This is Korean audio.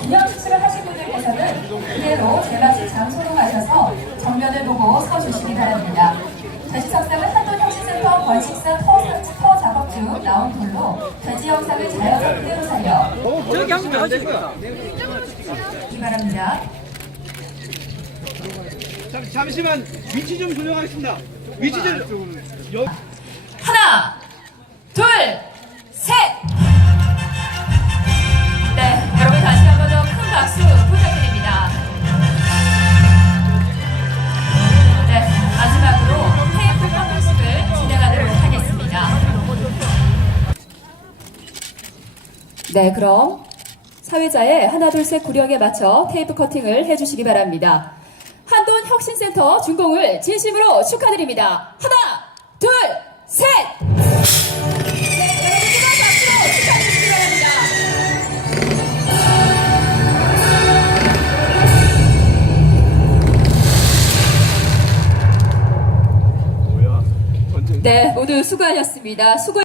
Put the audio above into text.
기념 수술을 하신 분들께서는 그대로 제막식 장소로 가셔서 정면을 보고 서주시기 바랍니다. 대지석상은 한돈 혁신센터 벌칙사 터, 터 작업 중 나온 돌로 돼지 영상을 자연을 그대로 살려. 이 바랍니다. 잠- 잠시만 위치 좀 조정하겠습니다. 위치 좀 여. 하나, 둘, 셋! 네, 여러분 다시 한 번 더 큰 박수 부탁드립니다. 네, 마지막으로 테이프 커팅식을 진행하도록 하겠습니다. 네, 그럼 사회자의 하나, 둘, 셋 구령에 맞춰 테이프 커팅을 해주시기 바랍니다. 한돈 혁신센터 준공을 진심으로 축하드립니다. 하나, 둘, 셋! 네, 여러분 뜨거운 박수로 축하해주시기 바랍니다. 네, 모두 수고하셨습니다. 수고